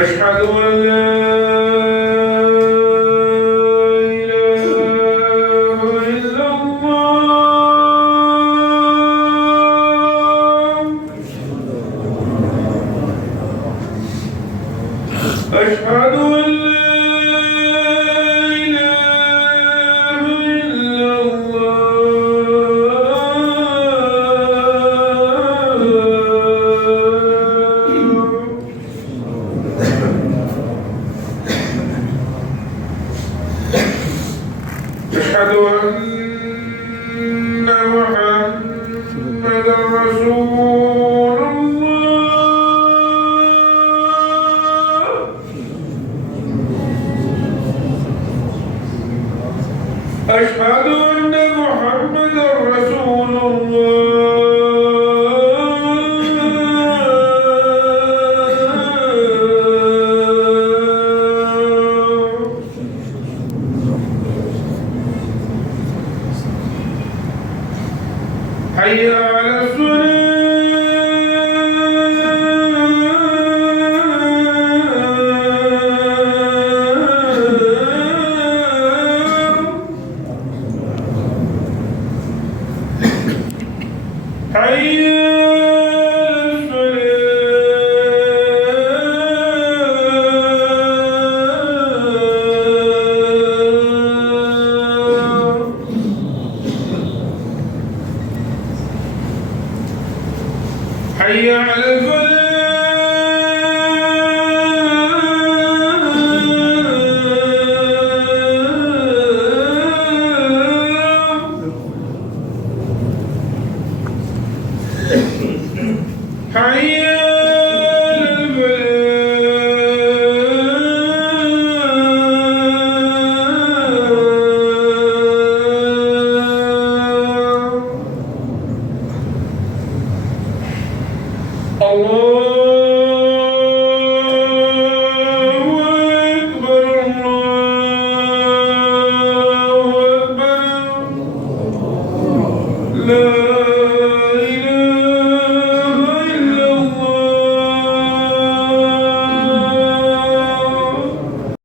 أشهد أن لا إله إلا الله. أشهد أن لا إله إلا أشهد أن محمدًا رسول الله. أشهد أن محمدًا رسول حي على الصلاة. حي حي على الفلاح. حي على الفلاح. الله